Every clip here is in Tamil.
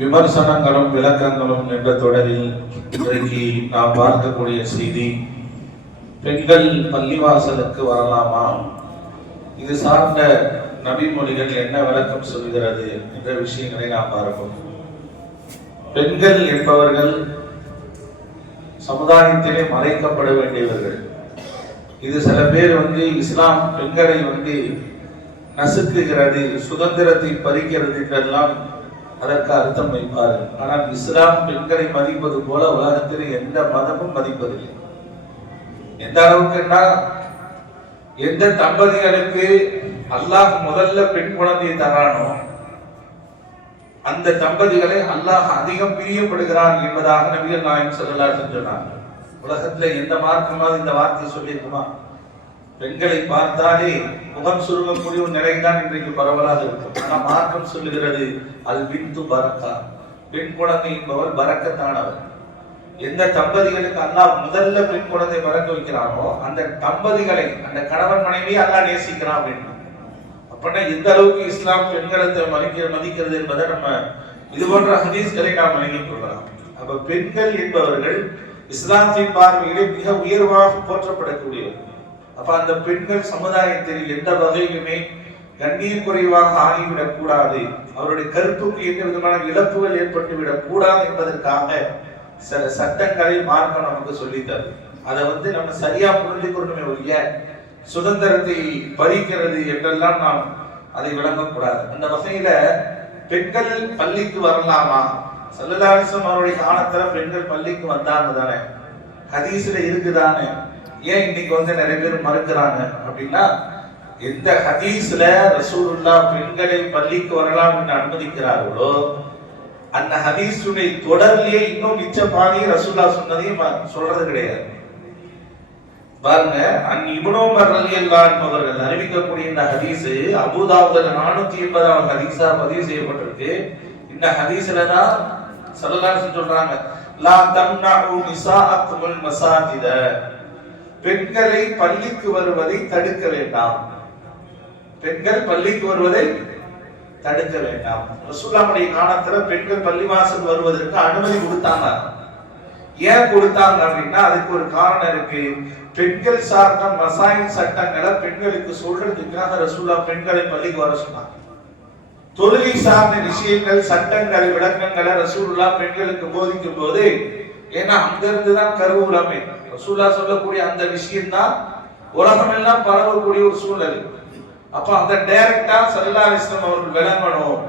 விமர்சனங்களும் விளக்கங்களும் என்ற தொடரில் இன்றைக்கு நாம் பார்க்கக்கூடிய செய்தி, பெண்கள் பள்ளிவாசலுக்கு வரலாமா, இது சார்ந்த நபிமொழிகள் என்ன விளக்கம் சொல்கிறது என்ற விஷயங்களை நாம் பார்ப்போம். பெண்கள் என்பவர்கள் சமுதாயத்திலே மறைக்கப்பட வேண்டியவர்கள். இது சில பேர் இஸ்லாம் பெண்களை நசுக்குகிறது, சுதந்திரத்தை பறிக்கிறது என்றெல்லாம் அதற்கு அர்த்தம் வைப்பார்கள். ஆனால் இஸ்லாம் பெண்களை மதிப்பது போல உலகத்தில் எந்த மதமும் மதிப்பதில்லை. எந்த அளவுக்குன்னா, எந்த தம்பதிகளுக்கு அல்லாஹ் முதல்ல பெண் குழந்தையை தரானோ அந்த தம்பதிகளை அல்லாஹ் அதிகம் பிரியப்படுகிறான் என்பதாக நபிகள் நாயகம் ஸல்லல்லாஹு அலைஹி வஸல்லம் சொன்னாங்க. உலகத்துல எந்த மார்க்கமாவது இந்த வார்த்தையை சொல்லியிருக்குமா? பெண்களை பார்த்தாலே முகம் சுருங்கக்கூடிய ஒரு நிலைதான் இன்றைக்கு பரவலாக இருக்கும். ஆனா மார்க்கம் சொல்லுகிறது, அல் பின்து பரக்கா, பெண் குழந்தை என்பவர் பரக்கத்தானவர். எந்த தம்பதிகளுக்கு அல்லாஹ் முதல்ல பெண் குழந்தை பறக்க வைக்கிறானோ அந்த தம்பதிகளை, அந்த கணவன் மனைவியை அல்லாஹ் நேசிக்கிறான் அப்படின்னு. அப்படின்னா எந்த அளவுக்கு இஸ்லாம் பெண்களை மதிக்கிறது என்பதை நம்ம இது போன்ற ஹதீஸ்களை நாம் விளங்கிக் கொள்ளலாம். அப்ப பெண்கள் என்பவர்கள் இஸ்லாத்தின் பார்வையிலே மிக உயர்வாக போற்றப்படக்கூடியவர். அப்ப அந்த பெண்கள் சமுதாயத்தில் எந்த வகையிலுமே கண்ணிய குறைவாக ஆகிவிடக் கூடாது, அவருடைய கருத்துக்கு எந்த விதமான இழப்புகள் ஏற்பட்டுவிடக் கூடாது என்பதற்காக சில சட்டங்களை மார்க்கம் நமக்கு சொல்லித்தரும். அதை நம்ம சரியா புரிஞ்சுக்கணுமே ஒழிய சுதந்திரத்தை பறிக்கிறது என்றெல்லாம் நாம் அதை விளங்கக்கூடாது. அந்த வகையில பெண்கள் பள்ளிக்கு வரலாமா? ஸல்லல்லாஹு அலைஹி வஸல்லம் அவருடைய காலத்துல பெண்கள் பள்ளிக்கு வந்தாங்க தானே, ஹதீஸ்ல இருக்குதானே. ஏன் இன்னைக்கு நிறைய பேர் மறுக்கிறாங்க அப்படின்னா, எந்த ஹதீஸ்ல ரசூலுல்லாஹ் பெண்களை பள்ளிக்கு வரலாம் என்று அனுமதிக்கிறார்களோ அந்த ஹதீஸுடைய தொடர்லயே இன்னும் மிச்ச பாதியை ரசூலுல்லாஹ் சொன்னதையும் சொல்றது கிடையாது. பாருங்க, இப்னு உமர் ரலியல்லாஹு அன்ஹு அவர்கள் அறிவிக்கக்கூடிய இந்த ஹதீஸ் அபூதாவுதுல 480வது ஹதீஸா பதிவு செய்யப்பட்டிருக்கு. இந்த ஹதீஸ்ல தான் ஸல்லல்லாஹு அலைஹி வஸல்லம் சொல்றாங்க, லா தம்னஉ நிசாஅக்குமுல் மசாஜித, பெண்களை பள்ளிக்கு வருவதை தடுக்க வேண்டாம். பெண்கள் பள்ளிக்கு வருவதை தடுக்க வேண்டாம். ரசூலுல்லாஹ்வுடைய காலத்துல பெண்கள் பள்ளிவாசல் வருவதற்கு அனுமதி கொடுத்தாங்க. ஏன் கொடுத்தாங்க அப்படின்னா அதுக்கு ஒரு காரணம் இருக்கு. பெண்கள் சார்ந்த மசாயில் சட்டங்களை பெண்களுக்கு சொல்றதுக்காக ரசூலுல்லாஹ் பெண்களை பள்ளிக்கு வர சொன்னாங்க. தொழுகை சார்ந்த விஷயங்கள், சட்டங்கள், விளக்கங்களை ரசூலுல்லாஹ் பெண்களுக்கு போதிக்கும் போது, ஏன்னா அங்கிருந்து தான் கருவூலமே, ரசூலுல்லாஹ் சொல்லக்கூடிய அந்த விஷயம் தான் உலகம் எல்லாம் பரவக்கூடிய ஒரு சூழல். அப்ப அந்த டைரக்டா ஸல்லல்லாஹு அலைஹி வஸல்லம் அவர்கள் விளங்கணும்,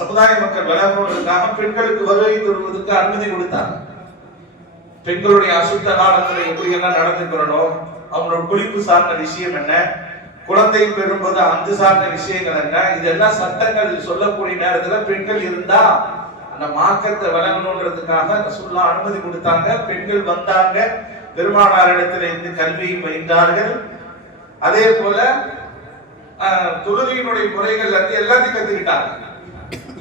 சமுதாய மக்கள் விளங்கணுன்றதுக்காக பெண்களுக்கு வருகை தருவதற்கு அனுமதி கொடுத்தாங்க. பெண்களுடைய அசுத்த காலத்துல எப்படி எல்லாம் நடந்துக்கிறோம், அவங்களோட குளிப்பு சார்ந்த விஷயம் என்ன, குழந்தை பெறும்போது அந்த சார்ந்த விஷயங்கள் என்ன, இதெல்லாம் சட்டங்கள் சொல்லக்கூடிய நேரத்துல பெண்கள் இருந்தா அந்த மார்க்கத்தை விளங்கணுன்றதுக்காக ரசூலுல்லாஹ் அனுமதி கொடுத்தாங்க. பெண்கள் வந்தாங்க, பெருமானாரிடத்துல இருந்து கல்வியை பயின்றார்கள். அதே போல தொழுகையினுடைய முறைகள் எல்லாத்தையும் கத்துக்கிட்டாங்க.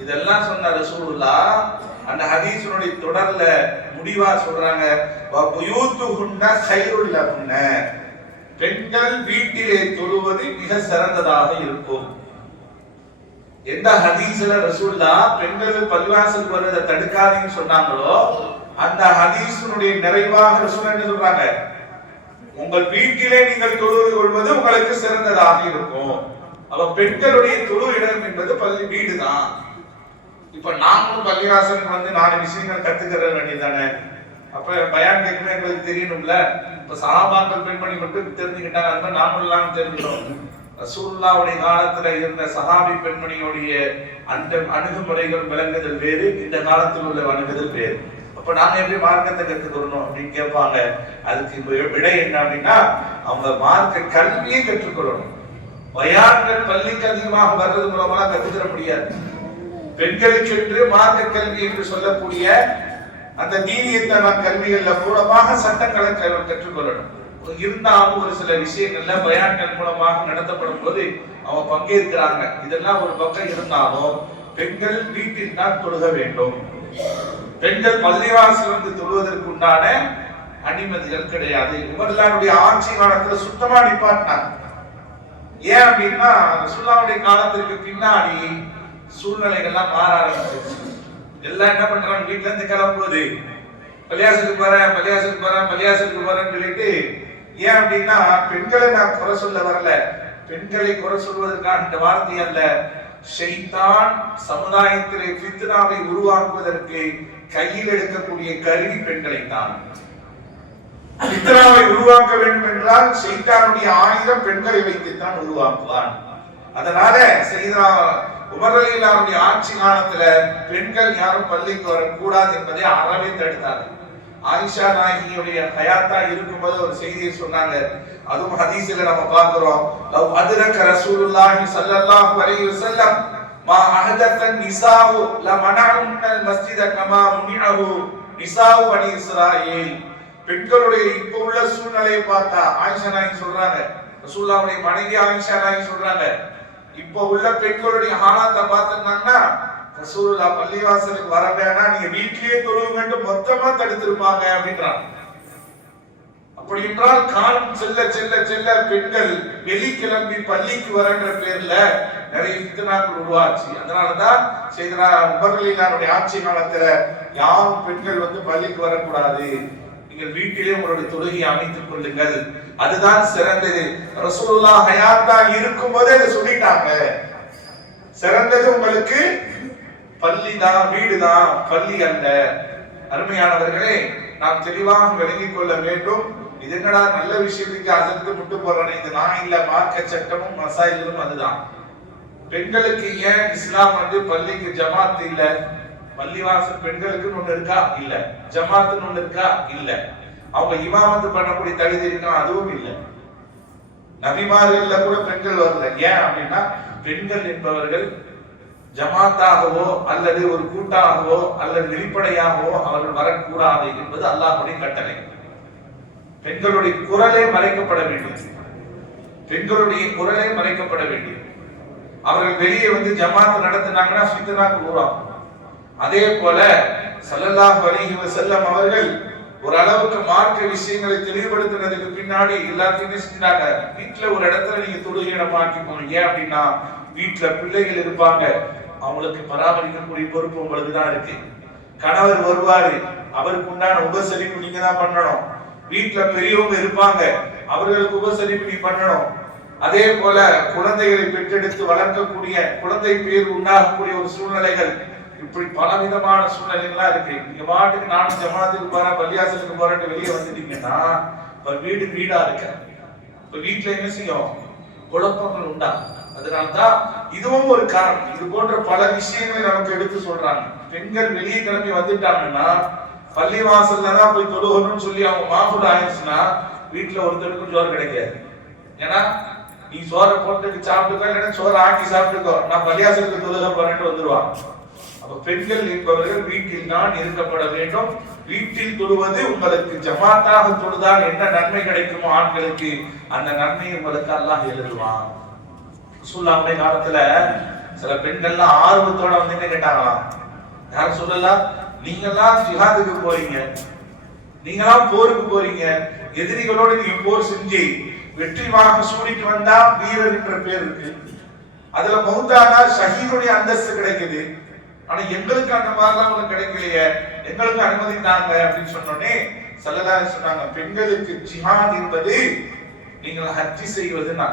இதெல்லாம் சொன்ன ரசூலுல்லாஹ் அந்த ஹதீஸினுடைய தொடர்ல முடிவா சொல்றாங்க, பெண்கள் வீட்டிலே தொழுவது மிக சிறந்ததாக இருக்கும். எந்த ஹதீஸ்ல ரசூலுல்லாஹ் பெண்கள் பள்ளிவாசல் வருவதை தடுக்காதீங்கன்னு சொன்னாங்களோ அந்த ஹதீஸினுடைய நிறைவாக ரசூலுல்லாஹ் என்ன சொல்றாங்க, உங்கள் வீட்டிலே நீங்கள் தொழுது கொள்வது உங்களுக்கு சிறந்ததாக இருக்கும். அப்ப பெண்களுடைய தொழு இடம் என்பது பள்ளி, வீடு தான். இப்ப நாங்களும் பள்ளிவாசலுக்கு 4 விஷயங்கள் கத்துக்கிற வேண்டியதானே. அப்ப பயான் கேட்கணும் எங்களுக்கு தெரியணும்ல. இப்ப சஹாபாக்கள் பெண்மணி மட்டும் தெரிஞ்சுக்கிட்டாங்க, அந்த நாமெல்லாம் தெரிஞ்சுக்கணும். ரசூலுல்லாஹ்வுடைய காலத்துல இருந்த சஹாபி பெண்மணியுடைய அந்த அணுகுமுறைகள் விளங்குதல் வேறு, இந்த காலத்தில் உள்ள அணுகுதல் வேறு. அப்ப நாங்க எப்படி மார்க்கத்தை கற்றுக்கொள்ளணும் அப்படின்னு கேட்பாங்க. அதுக்கு விடை என்ன அப்படின்னா, அவங்க மார்க்க கல்வியை கற்றுக்கொள்ளணும். பயான்கள் பள்ளிக்கு அதிகமாக வர்றது மூலமா கற்றுத்தர முடியாது. பெண்களுக்கு என்று மார்க்க கல்வி என்று சொல்லக்கூடிய அந்த தீனியத்தான கல்விகள்ல மூலமாக சட்டங்களை கற்றுக்கொள்ளணும். இருந்தாலும் ஒரு சில விஷயங்கள்ல பயான்கள் மூலமாக நடத்தப்படும் போது அவங்க பங்கேற்கிறாங்க. இதெல்லாம் ஒரு பக்கம் இருந்தாலும் பெண்கள் வீட்டில் தான் தொழுக வேண்டும். பெண்கள் பள்ளிவாசல் தொழுவதற்கு உண்டான அனுமதிகள் கிடையாது. உமர்லானுடைய ஆட்சி காலத்துல சுத்தமா நிப்பாட்டினாங்க. ஏன் அப்படின்னா ரசூலுல்லாஹ்வுடைய காலத்திற்கு பின்னாடி சூழ்நிலைகள்லாம் மாற ஆரம்பிச்சிருச்சு. எல்லாம் என்ன பண்றாங்க, வீட்டுல இருந்து கிளம்புவது பள்ளியாசலுக்கு போறேன் பள்ளியாசலுக்கு போறேன் பள்ளியாசலுக்கு போறேன்னு சொல்லிட்டு. ஏன் அப்படின்னா பெண்களை நான் குறை சொல்ல வரல, பெண்களை குறை சொல்வதற்காக இந்த வார்த்தை அல்ல. ஷைத்தான் சமுதாயத்திலே ஃபித்னாவை உருவாக்குவதற்கு கையில் எடுக்கக்கூடிய கருவி பெண்களை தான். ஃபித்னாவை உருவாக்க வேண்டும் என்றால் ஷைத்தானுடைய ஆயுதம் பெண்களை வைத்துத்தான் உருவாக்குவான். அதனால செய்தா உமர் ரலியல்லாஹு ஆட்சி காலத்துல பெண்கள் யாரும் பள்ளிக்கு வரக்கூடாது என்பதை அறவே தடுத்தார்கள். ஆயிஷா நாயகியுடைய ஹயாத்தா இருக்கும்போது ஒரு செய்தியை சொன்னாங்க, அதுவும் ஹதீஸ்ல நம்ம பார்க்கிறோம். லவ் அத்ரக ரசூலுல்லாஹி ஸல்லல்லாஹு அலைஹி வஸல்லம் மா அஹதத்த நிசாஉ லமனஅல் மஸ்ஜித கமா முனிஅஹு நிசாஉ பனி இஸ்ராயீல். பெண்களுடைய இப்ப உள்ள சூழ்நிலையை பார்த்தா ஆயிஷா நாயகி சொல்றாங்க, ரசூலுல்லாஹ்வுடைய மனைவி ஆயிஷா நாயகி சொல்றாங்க, இப்ப உள்ள பெண்களுடைய ஹாலாத்தை பார்த்திருந்தாங்கன்னா ரசூலுல்லாஹ் பள்ளிவாசலுக்கு வர வேணாம், நீங்க வீட்டிலேயே தொழுவுங்கன்னு மொத்தமா தடுத்திருப்பாங்க அப்படின்றாங்க. அப்படி என்றால் காலம் செல்ல செல்ல செல்ல பெண்கள் வெளி கிளம்பி பள்ளிக்கு வரன்ற பேர்ல நிறைய ஃபித்னாக்கள் உருவாச்சு. அதனாலதான் செய்தனா உமர் ரலியல்லாஹு ஆட்சி காலத்துல யாரும் பெண்கள் வந்து பள்ளிக்கு வரக்கூடாது, நீங்கள் வீட்டிலே உங்களுடைய தொழுகையை அமைத்துக் கொள்ளுங்கள், அதுதான் சிறந்தது. ரசூலுல்லாஹ் ஹயாத்தா இருக்கும் போதே இதை சொல்லிட்டாங்க. சிறந்தது உங்களுக்கு பள்ளி தான், வீடு தான், பள்ளி அல்ல. அருமையானவர்களே, நாம் தெளிவாக விளங்கிக் கொள்ள வேண்டும். இது என்னடா நல்ல விஷயத்துக்கு அதற்கு முட்டு போடுறேன், இது நான் இல்ல, மார்க்க சட்டமும் மசாயிலும் அதுதான். பெண்களுக்கு ஏன் இஸ்லாம் வந்து பள்ளிக்கு ஜமாத் இல்ல, பள்ளிவாசல் பெண்களுக்கு ஒண்ணு இருக்கா இல்ல, ஜமாத்துன்னு ஒண்ணு இருக்கா இல்ல, அவங்க இமாமத்து பண்ணக்கூடிய தகுதி இருக்கா அதுவும் இல்ல. நபிமார்கள்ல கூட பெண்கள் வரல. ஏன் அப்படின்னா பெண்கள் என்பவர்கள் ஜமாத்தாகவோ அல்லது ஒரு கூட்டாகவோ அல்லது வெளிப்படையாகவோ அவர்கள் வரக்கூடாது என்பது அல்லாஹ்வுடைய கட்டளை. பெண்களுடைய குரலே மறைக்கப்பட வேண்டும், பெண்களுடைய குரலே மறைக்கப்பட வேண்டும். அவர்கள் வெளியே வந்து ஜமாத் நடத்தினாங்கன்னா ஃபித்னாக்கு உருவாகும். அதே போல ஸல்லல்லாஹு அலைஹி வஸல்லம் அவர்கள் ஒரு அளவுக்கு மார்க்க விஷயங்களை தெளிவுபடுத்தினதுக்கு பின்னாடி எல்லாத்தையுமே செஞ்சாங்க. வீட்டுல ஒரு இடத்துல நீங்க தொழுகை இடமாக்கிக்கோங்க. ஏன் அப்படின்னா வீட்டுல பிள்ளைகள் இருப்பாங்க, அவங்களுக்கு பராமரிக்கக்கூடிய பொறுப்பு உங்களுக்கு தான் இருக்கு. கணவர் வருவாரு, அவருக்கு உண்டான உபசரிப்பு நீங்க தான் பண்ணணும். வீட்டுல பெரியவங்க இருப்பாங்க, அவர்களுக்கு உபசரிப்பு நீ பண்ணணும். அதே போல குழந்தைகளை பெற்றெடுத்து வளர்க்கக்கூடிய குழந்தை பேர் உண்டாகக்கூடிய ஒரு சூழ்நிலைகள், இப்படி பலவிதமான சூழ்நிலைகள்லாம் இருக்கு. நீங்க பாட்டுக்கு நானும் ஜமாத்துக்கு போறேன் பள்ளியாசலுக்கு போறேன்னு வெளியே வந்துட்டீங்கன்னா இப்ப வீடு வீடா இருக்க, இப்ப வீட்டுல என்ன செய்யும், குழப்பங்கள் உண்டா. அதனால்தான் இதுவும் ஒரு காரணம். இது போன்ற பல விஷயங்களை நமக்கு எடுத்து சொல்றாங்க. பெண்கள் வெளியே கிளம்பி வந்துட்டாங்கன்னா பள்ளிவாசல்ல தான் போய் தொழுகணும்னு சொல்லி அவங்க மாஃபூல் ஆயிடுச்சுன்னா வீட்டுல ஒருத்தருக்கும் சோறு கிடைக்காது. ஏன்னா நீ சோறை போட்டு சாப்பிட்டுக்கோ, இல்லைன்னா சோறை ஆக்கி சாப்பிட்டுக்கோ, நான் பள்ளியாசலுக்கு தொழுக போறேன்னு வந்துருவான். அப்ப பெண்கள் என்பவர்கள் வீட்டில் தான் இருக்கப்பட வேண்டும். வீட்டில் தொழுவது உங்களுக்கு ஜமாத்தாக தொழுதால் என்ன நன்மை கிடைக்குமோ ஆண்களுக்கு, அந்த நன்மையை உங்களுக்கு அல்லாஹ் எழுதுவான். ரசூலுல்லாஹ்வுடைய காலத்துல சில பெண்கள்லாம் ஆர்வத்தோட வந்து என்ன கேட்டாங்களாம், யாரும் சொல்லலாம், நீங்கெல்லாம் ஜிஹாதுக்கு போறீங்க, நீங்கெல்லாம் போருக்கு போறீங்க, எதிரிகளோடு நீங்க போர் செஞ்சு வெற்றி வாக சூடிட்டு வந்தா வீரர் என்ற பேர் இருக்கு, அதுல மௌத்தானா ஷஹீதுடைய அந்தஸ்து கிடைக்குது. ஆனா எங்களுக்கு அந்த மாதிரிலாம் ஒண்ணு கிடைக்கலையே, எங்களுக்கு அனுமதி தாங்க அப்படின்னு சொன்னோடனே ஸல்லல்லாஹு அலைஹி சொன்னாங்க, பெண்களுக்கு ஜிஹாத் என்பது நீங்கள் ஹஜ் செய்வதுனா,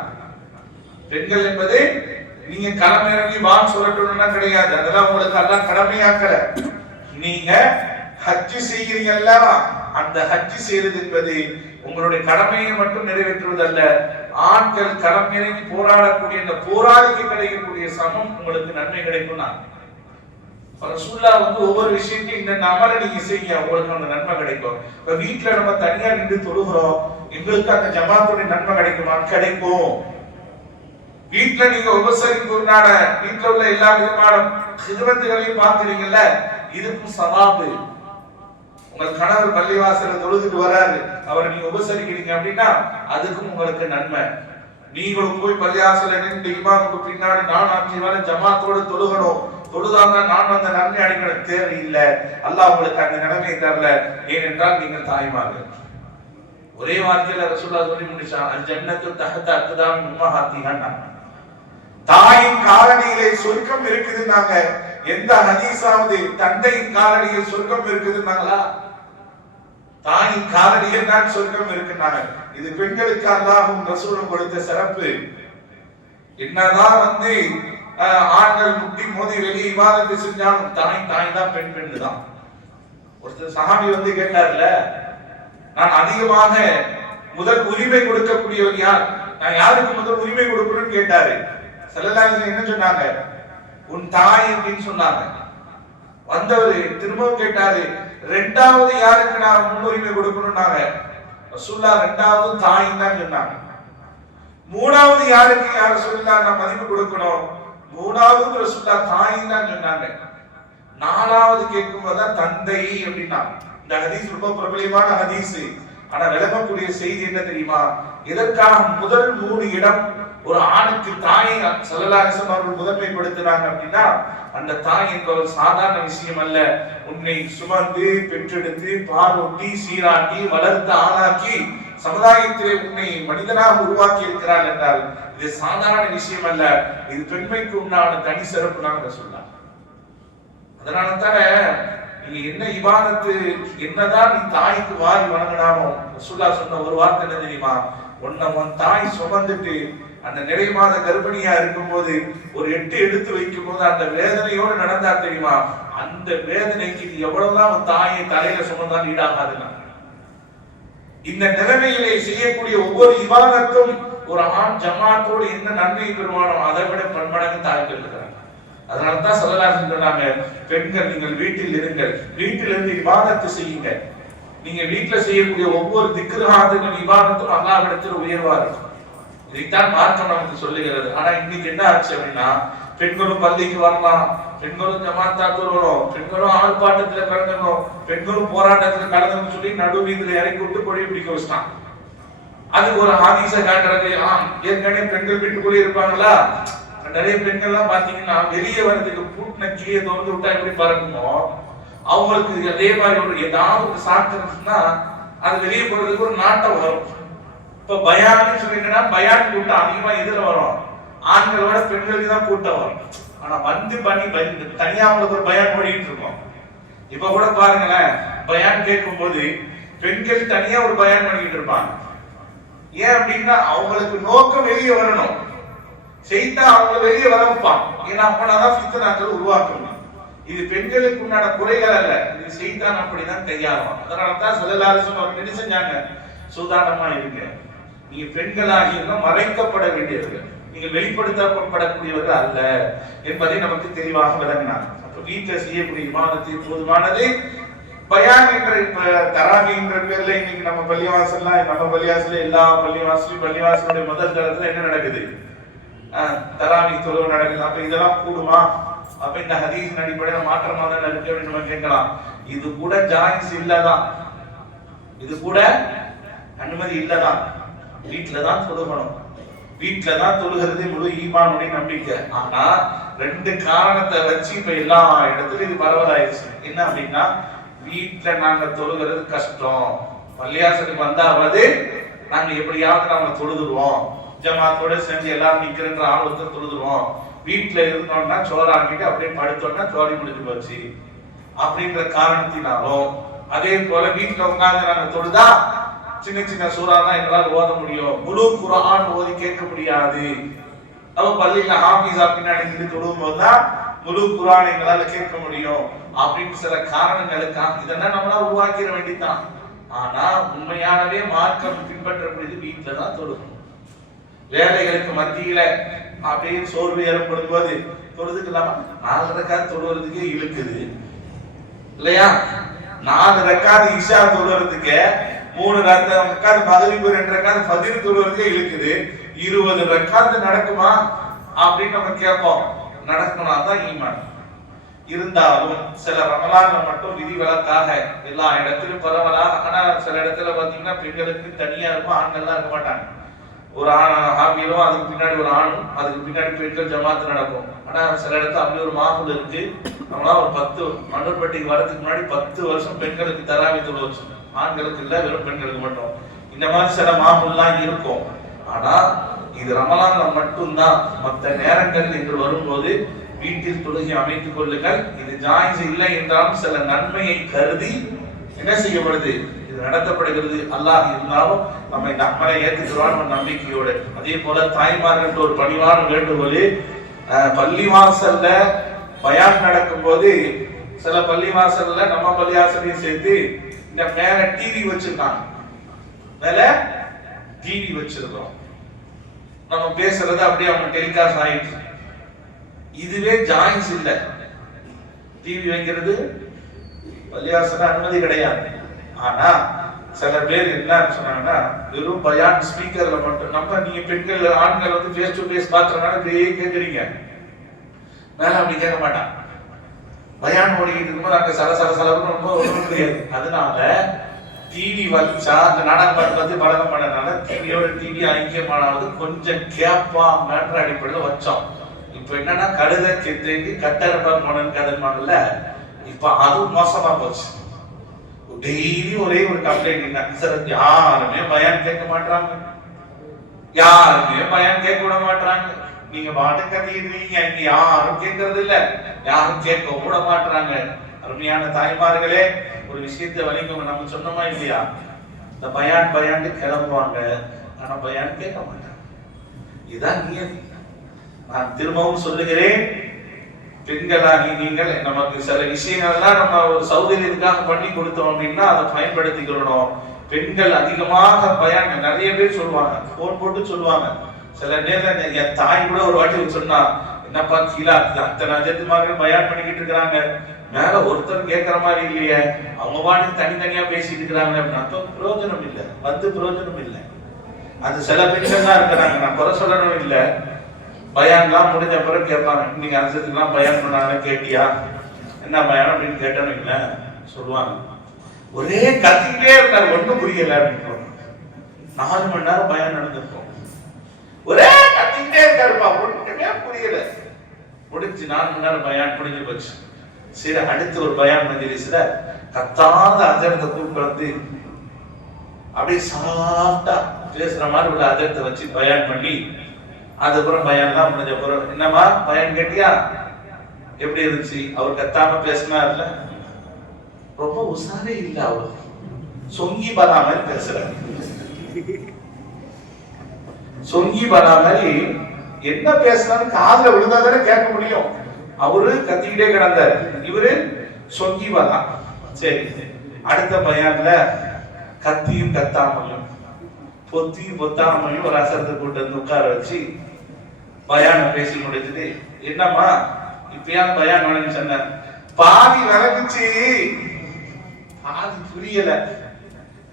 பெண்கள் என்பது நீங்க களம் இறங்கி வான் சொல்லணும்னா கிடையாது. அதெல்லாம் உங்களுக்கு எல்லாம் கடமையாக்கல. நீங்க ஹஜ் செய்கிறீங்கல்ல, அந்த ஹஜ் செய்யறது என்பது உங்களுடைய கடமையை மட்டும் நிறைவேற்றுவதல்ல, ஆண்கள் களம் இறங்கி போராடக்கூடிய அந்த போராளிக்கு கிடைக்கக்கூடிய சமம் உங்களுக்கு நன்மை கிடைக்கும்னா. ரசூலுல்லாஹ் வந்து ஒவ்வொரு விஷயத்தையும் இந்த அமலை நீங்க செய்ய உங்களுக்கு அந்த நன்மை கிடைக்கும். இப்ப வீட்டுல நம்ம தனியா நின்று தொழுகிறோம், எங்களுக்கு அந்த ஜமாத்துடைய நன்மை கிடைக்குமா? கிடைக்கும். வீட்டுல நீங்க உபசரிப்புனால வீட்டுல உள்ள எல்லா விதமான ஹிதமத்துகளையும் பார்க்கிறீங்கல்ல, இதுக்கும் சவாபு. உங்கள் கணவர் பள்ளிவாசல தொழுதுட்டு வராரு, அவரை நீங்க உபசரிக்கிறீங்க அப்படின்னா அதுக்கும் உங்களுக்கு நன்மை. நீங்களும் போய் பள்ளிவாசல நின்று இமாமுக்கு பின்னாடி நான் 5 வேளை ஜமாத்தோடு தொழுகணும், தொழுதாங்க நான் அந்த நன்மை அடைக்கணும் தேவையில்லை. அல்லாஹ் உங்களுக்கு அந்த நிலைமையை தரல. ஏனென்றால் நீங்கள் தாய்மார்கள். ஒரே வார்த்தையில ரசூலுல்லாஹ் சொல்லி முடிச்சான், அல் ஜன்னத்து தஹத அக்தாமி உம்மஹாத்திஹா. தாயின் காலடியிலே சொர்க்கம் இருக்குதுன்னாங்க. எந்த ஹதீஸாவது தந்தையின் காலடியில் சொர்க்கம் இருக்குதுன்னாங்களா? தாயின் காலடியில் தான் சொர்க்கம் இருக்குன்னாங்க. இது பெண்களுக்கு அல்லாஹ்வும் ரசூலும் கொடுத்த சிறப்பு. என்னதான் ஆண்கள் முட்டி மோதி வெளியே இபாதத்து செஞ்சாலும் தாய் தான், பெண் தான். ஒருத்தர் சஹாபி கேட்டார்ல, நான் அதிகமாக முதல் உரிமை கொடுக்கக்கூடியவர் யார், நான் யாருக்கு முதல் உரிமை கொடுக்கணும்னு கேட்டாரு. ஸல்லல்லாஹு அலைஹி வஸல்லம் என்ன சொன்னாங்க? உன் தாய் அப்படின்னு சொன்னாங்க. வந்தவர் திரும்பவும் கேட்டாரு, ரெண்டாவது யாருக்கு நான் முன்னுரிமை கொடுக்கணும்னாங்க. ரசூலுல்லாஹ் ரெண்டாவது தாய் தான் சொன்னாங்க. மூணாவது யாருக்கு யார் ரசூலுல்லாஹ் நான் மதிப்பு கொடுக்கணும்? மூணாவது ரசூலுல்லாஹ் தாய் தான் சொன்னாங்க. நாலாவது கேட்கும்போது தான் தந்தை அப்படின்னா. இந்த ஹதீஸ் ரொம்ப பிரபலமான ஹதீஸ். ஆனா விளங்கக்கூடிய செய்தி என்ன தெரியுமா? இதற்காக முதல் 3 இடம் ஒரு ஆணுக்கு தாயை ஸல்லல்லாஹு அலைஹி வஸல்லம் அவர்கள் முதன்மைப்படுத்தினாங்க அப்படின்னா, அந்த தாய் என்பவர் சாதாரண விஷயம் அல்ல. உன்னை சுமந்து பெற்றெடுத்து பாலூட்டி சீராட்டி வளர்த்து ஆளாக்கி சமுதாயத்திலே உன்னை மனிதனாக உருவாக்கி இருக்கிறார் என்றால் இது சாதாரண விஷயம் அல்ல. இது பெண்மைக்கு உண்டான தனி சிறப்பு நாங்க சொல்லலாம். அதனால தானே நீங்க என்ன இபாதத்து என்னதான் நீ தாய்க்கு வாரி வணங்கினாலும் ரசூலுல்லாஹ் சொன்ன ஒரு வார்த்தை என்ன தெரியுமா? உன் தாய் சுமந்துட்டு அந்த நிறை மாத கர்ப்பிணியா இருக்கும் போது ஒரு 8 எடுத்து வைக்கும் போது அந்த வேதனையோடு நடந்தா தெரியுமா? அந்த வேதனைக்கு நீ எவ்வளவுதான் உன் தாயை தலையில சுமந்தால் ஈடாகாதுன்னா. இந்த நிலைமையிலே செய்யக்கூடிய ஒவ்வொரு இபாதத்தும் ஒரு ஆண் ஜமாத்தோடு என்ன நன்மை பெறுவானோ அதை விட பன்மடங்கு தாய் பெறுகிறார். அதனால்தான் ஸல்லல்லாஹு அலைஹி வஸல்லம் சொன்னாங்க, பெண்கள் நீங்கள் வீட்டில் இருங்கள், வீட்டில் இருந்து இபாதத்து செய்யுங்க. நீங்க வீட்டுல செய்யக்கூடிய ஒவ்வொரு திக்ருஹாத்துக்கும் இபாதத்தும் அல்லாஹ்விடத்தில் உயர்வா இருக்கும். இதைத்தான் மார்க்கம் நமக்கு சொல்லுகிறது. ஆனா இன்னைக்கு என்ன ஆச்சு அப்படின்னா, பெண்களும் பள்ளிக்கு வரலாம், பெண்களும் ஜமாத்தா தொழணும், பெண்களும் ஆர்ப்பாட்டத்துல கலந்துக்கணும், பெண்களும் போராட்டத்துல கலந்துக்கணும் சொல்லி நடு வீதியில இறக்கி விட்டு கொடி பிடிக்க வச்சுட்டான். அதுக்கு ஒரு ஹதீஸ காட்டுறது, ஏற்கனவே பெண்கள் வீட்டுக்குள்ளே இருப்பாங்களா? நிறைய பெண்கள் எல்லாம் பாத்தீங்கன்னா வெளியே வர்றதுக்கு பூட்டின கீழே திறந்து விட்டா எப்படி பறக்குமோ அவங்களுக்கு அதே மாதிரி ஒரு ஏதாவது ஒரு சாக்குன்னா அது வெளியே போறதுக்கு ஒரு நாட்டம் வரும். இப்ப பயான்னு சொல்லிட்டா பயான் கூட்டம் அதிகமா எதிர வரும், ஆண்களோட பெண்களுக்கு தான் கூட்டம் வரும். ஆனா பண்ணி தனியா அவங்களுக்கு ஒரு பயான் ஓடிட்டு இருக்கோம். இப்ப கூட பாருங்களேன், பயான் கேட்கும் போது பெண்கள் தனியா ஒரு பயான் பண்ணிட்டு இருப்பாங்க. ஏன் அப்படின்னா அவங்களுக்கு நோக்கம் வெளியே வரணும், செய்தா அவங்க வெளியே வர வைப்பான். ஏன்னா அப்பனாதான் ஃபித்னாக்கள் உருவாக்கணும். இது பெண்களுக்கு உண்டான குறைகள் அல்ல, இது செய்தான் அப்படிதான் கையாளுவான். அதனாலதான் ஸல்லல்லாஹு அலைஹி வஸல்லம் அவங்க என்ன செஞ்சாங்க? சூதானமா இருங்க, நீங்க பெண்களாகி மறைக்கப்பட வேண்டியவர்கள், நீங்கள் வெளிப்படுத்தப்படக்கூடியவர்கள் அல்ல என்பதை நமக்கு தெளிவாக விளங்கினார். அப்ப வீட்டுல செய்யக்கூடிய இபாதத்தை போதுமானது. பயான் என்ற தராவி என்ற பேர்ல இன்னைக்கு நம்ம பள்ளிவாசல்ல எல்லா பள்ளிவாசலுடைய முதல் தளத்துல என்ன நடக்குது? தராவி தொழுவு நடக்குது. அப்ப இதெல்லாம் கூடுமா? அப்ப இந்த ஹதீஸின் அடிப்படையில் மாற்றமா தான் இருக்கு அப்படின்னு நம்ம கேட்கலாம். இது கூட ஜாயிஸ் இல்லதான், இது கூட அனுமதி இல்லதான். வீட்டுலதான் தொழுகணும், வீட்டுலதான் தொழுகிறது முழு ஈமானுடைய நம்பிக்கை. ஆனா 2 காரணத்தை வச்சு இப்ப எல்லா இடத்துலயும் இது பரவலாயிருச்சு. என்ன அப்படின்னா, வீட்டுல நாங்க தொழுகிறது கஷ்டம், பள்ளியாசலுக்கு வந்தாவது நாங்க எப்படியாவது நாங்க தொழுதுருவோம், ஜமாத்தோட செஞ்சு எல்லாரும் நிக்கிறன்ற ஆர்வத்தை தொழுதுருவோம். வீட்டுல இருந்தோம்னா சோறாக்கிட்டு அப்படியே படுத்தோம்னா சோழி முடிஞ்சு போச்சு அப்படின்ற காரணத்தினாலும், அதே போல வீட்டுல உட்கார்ந்து நாங்க தொழுதா சின்ன சின்ன சூறா தான் எங்களால் ஓத முடியும், முழு குர்ஆன் ஓதி கேட்க முடியாது. அப்ப பள்ளியில ஹாஃபிஸா பின்னாடி தொழுவும் போதுதான் முழு குர்ஆன் எங்களால கேட்க முடியும் அப்படின்னு சில காரணங்களுக்காக இதெல்லாம் நம்மளா உருவாக்கிட வேண்டியதான். ஆனா உண்மையானவே மார்க்கம் பின்பற்றக்கூடியது வீட்டுல தான் தொழுகணும். வேலைகளுக்கு மத்தியில அப்படியே சோர்வு ஏற்படும் போது தொழுதுக்கு இல்லாம 4 ரக்காத் தொழுவதுக்கே இழுக்குது இல்லையா? 4 ரக்காத் இஷா தொழுவதுக்கு 3 ரக்காத் மக்ரிப் 2 ரக்காத் ஃபஜ்ர் தொழுவதுக்கே இழுக்குது. 20 ரக்காத் நடக்குமா அப்படின்னு நம்ம கேட்போம். நடக்கணும்னா தான் ஈமான். இருந்தாலும் சில ரமலான்ல மட்டும் விதிவிலக்காக எல்லா இடத்திலும் பரவலாக, ஆனா சில இடத்துல பாத்தீங்கன்னா பெண்களுக்கு தனியா இருக்கும், ஆண்கள்லாம் இருக்க மாட்டாங்க. ஒரு ஹாபியிலும் அதுக்கு பின்னாடி ஒரு ஆணும், அதுக்கு பின்னாடி பெண்கள் ஜமாத்து நடக்கும். ஆனா சில இடத்துல அப்படி ஒரு மாஹூல் இருக்கு. நம்மளாம் ஒரு 10 மண்டல்பட்டிக்கு வரதுக்கு முன்னாடி 10 வருஷம் பெண்களுக்கு தராவி தொழுவது, ஆண்களுக்கு இல்ல, வெறும் பெண்களுக்கு மட்டும். இந்த மாதிரி சில மாஹூல்லாம் இருக்கும். ஆனா இது ரமலான்ல மட்டும்தான். மற்ற நேரங்கள் என்று வரும்போது வீட்டில் தொழுகை அமைத்துக் கொள்ளுங்கள். இது ஜாயிஸ் இல்லை என்றாலும் சில நன்மையை கருதி என்ன செய்யப்படுது, இது நடத்தப்படுகிறது. அல்லாஹ் இருந்தாலும் நம்ம இந்த அமலை ஏற்றுக்கிறான் நம்பிக்கையோடு. அதே போல தாய்மார்கள் ஒரு பணிவான வேண்டுகோள், பள்ளிவாசல்ல பயான் நடக்கும் போது சில பள்ளிவாசல்ல நம்ம பள்ளிவாசலையும் சேர்த்து இந்த மேல டிவி வச்சிருக்காங்க, மேல டிவி வச்சிருக்கோம், நம்ம பேசுறது அப்படியே அவங்க டெலிகாஸ்ட் ஆயிடுச்சு. இதுவே ஜாயிஸ் இல்ல. டிவி வைக்கிறது பள்ளிவாசல அனுமதி கிடையாது. ஆனா சில பேர் என்ன சொன்னாங்கன்னா, வெறும் பயான் ஸ்பீக்கர்ல மட்டும், நம்ம நீங்க பெண்கள் ஆண்கள் வந்து ஃபேஸ் டு ஃபேஸ் பாக்குறதுனால இப்படியே கேட்குறீங்க, மேல அப்படி கேட்க மாட்டான். பயான் ஓடிக்கிட்டு இருக்கும்போது அங்க சலசலன்னு ரொம்ப ஒன்றும் தெரியாது. அதனால டிவி வச்சா அந்த நாடகம் பார்த்து பழகம் பண்ணனால டிவியோட டிவி ஐக்கியமானது கொஞ்சம் கேட்பாங்கன்ற அடிப்படையில் வச்சோம். இப்ப என்னன்னா கழுதை சித்தைக்கு கட்டரப்பா போனன்னு கதமாங்கல்ல, இப்ப அது மோசமா போச்சு. டெய்லி ஒரே ஒரு கம்ப்ளைண்ட், சார் யாருமே பயான் கேட்க மாட்டாங்க, யாருமே பயான் கேட்க விட மாட்டாங்க, நீங்க பாட்டு கத்திக்கிறீங்க, இங்க யாரும் கேட்கறது இல்ல, யாரும் கேட்க விட மாட்டாங்க. அருமையான தாய்மார்களே, ஒரு விஷயத்தை வலிக்கும், நம்ம சொன்னோமா இல்லையா, இந்த பயான் கிளம்புவாங்க, ஆனா பயான் கேட்க மாட்டாங்க. இதுதான் நியதி. நான் திரும்பவும் சொல்லுகிறேன், பெண்களாகி நீங்கள் நமக்கு சில விஷயங்கள்லாம் நம்ம ஒரு சௌகரியத்துக்காக பண்ணி கொடுத்தோம் அப்படின்னா அதை பயன்படுத்திக்கிறோம். பெண்கள் அதிகமாக பயான் நிறைய பேர் சொல்லுவாங்க, போன் போட்டு சொல்லுவாங்க. சில நேரம் என் தாய் கூட ஒரு வாட்டி சொன்னா, என்னப்பா கீழே அத்தனை அஜத்துமார்கள் பயான் பண்ணிக்கிட்டு இருக்கிறாங்க, மேல ஒருத்தர் கேட்கற மாதிரி இல்லையே, அவங்க பாட்டு தனித்தனியா பேசிட்டு இருக்கிறாங்க அப்படின்னா பிரயோஜனம் இல்லை, பிரயோஜனம் இல்லை. அது சில பெண்கள் தான் இருக்கிறாங்க, நான் குறை சொல்லணும் இல்லை. பயான்லாம் முடிஞ்ச பிறகு கேட்பாங்க, இன்னைக்கு அரசுலாம் பயான் பண்ணாங்க கேட்டியா, என்ன பயான் அப்படின்னு கேட்டோன்னு சொல்லுவாங்க, ஒரே கத்திக்கிட்டே இருந்தாரு, ஒன்றும் புரியல அப்படின்னு. 4 மணி நேரம் பயான் நடந்திருக்கும், ஒரே கத்திக்கிட்டே இருக்காருப்பா, ஒன்றுமே புரியல. முடிஞ்சு 4 மணி நேரம் பயான் முடிஞ்சு போச்சு. சரி, அடுத்து ஒரு பயான் மஜ்லிஸ்ல கத்தாத அஜரத்தை கூப்பிட்டு வந்து அப்படியே சாஃப்டா பேசுற மாதிரி உள்ள அஜரத்தை வச்சு பயான் பண்ணி, அதுக்கப்புறம் பயான்லாம் முடிஞ்ச பிறகு, என்னமா பயான் கேட்டியா, எப்படி இருந்துச்சு, அவர் கத்தாம பேசினா இல்ல, ரொம்ப உசாரே இல்ல, அவரு சொங்கி பரா மாதிரி பேசுறாரு. சொங்கி பரா மாதிரி என்ன பேசுறாரு காதுல விழுந்தாதானே கேட்க முடியும். அவரு கத்திக்கிட்டே கிடந்தார், இவரு சொங்கி பரா. சரி, அடுத்த பயான்ல கத்தியும் கத்தாமையும் பொத்தியும் பொத்தாமையும் ஒரு அசரத்தை கூட்டு வந்து உட்கார வச்சு பயான பேசி முடிச்சது. என்னம்மா இப்பயாவது பயான் வேணும்னு சொன்ன, பாதி விளக்குச்சு, பாதி புரியல,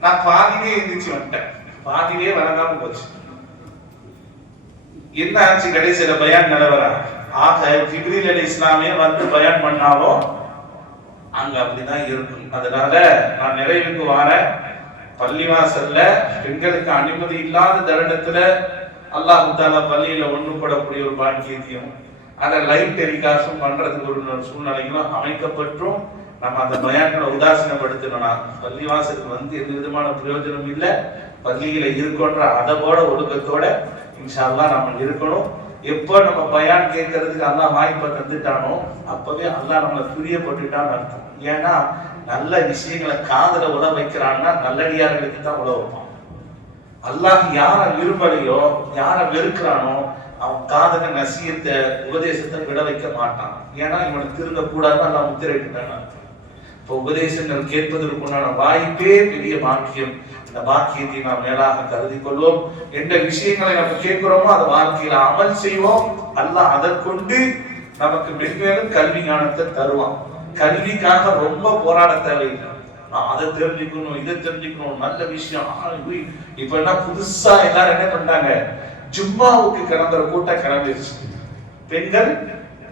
நான் பாதிலே எந்திரிச்சு வந்துட்டேன், பாதிலே வழங்காம போச்சு. என்ன ஆச்சு கடைசியில பயான் நிலவரம்? ஆக ஜிப்ரீல் அலைஹிஸ்ஸலாமே வந்து பயான் பண்ணாலும் அங்க அப்படிதான் இருக்கும். அதனால நான் நிறைவுக்கு வரேன். பள்ளிவாசல்ல பெண்களுக்கு அனுமதி இல்லாத தருணத்துல அல்லாஹ் தஆலா பள்ளியில ஒண்ணு போடக்கூடிய ஒரு பாக்கியத்தையும் அந்த லைட் டெலிகாஸ்டும் பண்றதுக்கு ஒரு சூழ்நிலைகளும் அமைக்கப்பட்டும் நம்ம அந்த பயான்களை உதாசீனப்படுத்தணும்னா பள்ளிவாசலுக்கு வந்து எந்த விதமான பிரயோஜனம் இல்லை. பள்ளியில இருக்கோன்ற அதோட ஒழுக்கத்தோட இன்ஷா அல்லாஹ் நம்ம இருக்கணும். எப்போ நம்ம பயான் கேட்கறதுக்கு அல்லாஹ் வாய்ப்பை தந்துட்டானோ அப்பவே அல்லாஹ் நம்மளை பிரியப்பட்டுட்டான்னு அர்த்தம். ஏன்னா நல்ல விஷயங்களை காதல உழ வைக்கிறான்னா நல்லடியார்களுக்கு தான் உழ வைப்பான். அல்லாஹ் யார விரும்பலையோ யார வெறுக்கிறானோ அவன் காதல நசியத்தை உபதேசத்தை விட வைக்க மாட்டான். ஏன்னா இவனுக்கு திருந்த கூடாதுன்னு அல்லாஹ் முத்திரையிட்டான். இப்போ உபதேசங்கள் கேட்பதற்குண்டான வாய்ப்பே பெரிய பாக்கியம். இந்த பாக்கியத்தை நாம் மேலாக கருதி கொள்வோம். எந்த விஷயங்களை நம்ம கேட்கிறோமோ அதை வாழ்க்கையில அமல் செய்வோம். அல்லாஹ் அதை கொண்டு நமக்கு மென்மேலும் கல்வி ஞானத்தை தருவான். கல்விக்காக ரொம்ப போராட தேவையில்லை. அதை தெரிஞ்சுக்கணும் இதை தெரிஞ்சுக்கணும் நல்ல விஷயம். இப்ப என்ன புதுசா எல்லாரும் என்ன பண்றாங்க, ஜும்மாவுக்கு கிளம்புற கூட்டம் கிளம்பிடுச்சு. பெண்கள்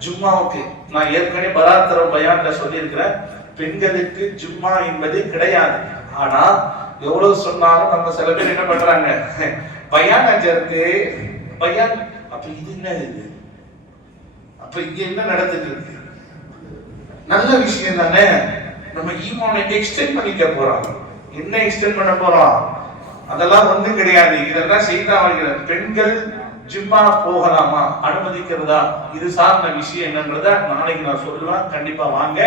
ஜும்மாவுக்கு, நான் ஏற்கனவே பராத்தர பயான்ல சொல்லியிருக்கிறேன், பெண்களுக்கு ஜும்மா என்பது கிடையாது. ஆனா எவ்வளவு சொன்னாலும் நம்ம சில பேர் என்ன பண்றாங்க, பயான் அஞ்சருக்கு பயான், அப்ப இது என்ன, இது அப்ப இங்க என்ன நடந்துட்டு இருக்கு, நல்ல விஷயம் தானே. நம்ம ஈமானை எக்ஸ்டெண்ட் பண்ணிக்க போறோம். என்ன எக்ஸ்டெண்ட் பண்ண போறோம், அதெல்லாம் ஒண்ணும் கிடையாது. இதெல்லாம் செய்தா பெண்கள் ஜிம்மா போகலாமா, அனுமதிக்கிறதா, இது சார்ந்த விஷயம் என்னன்றத நாளைக்கு நான் சொல்லுவேன். கண்டிப்பா வாங்க.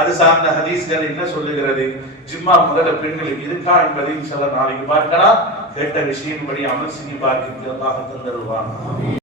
அது சார்ந்த ஹதீஸ்கள் என்ன சொல்லுகிறது, ஜிம்மா முதல்ல பெண்களுக்கு இருக்கா என்பதை சில நாளைக்கு பார்க்கலாம். கேட்ட விஷயம் படி அமல் செஞ்சு பார்க்க தந்தருவான்.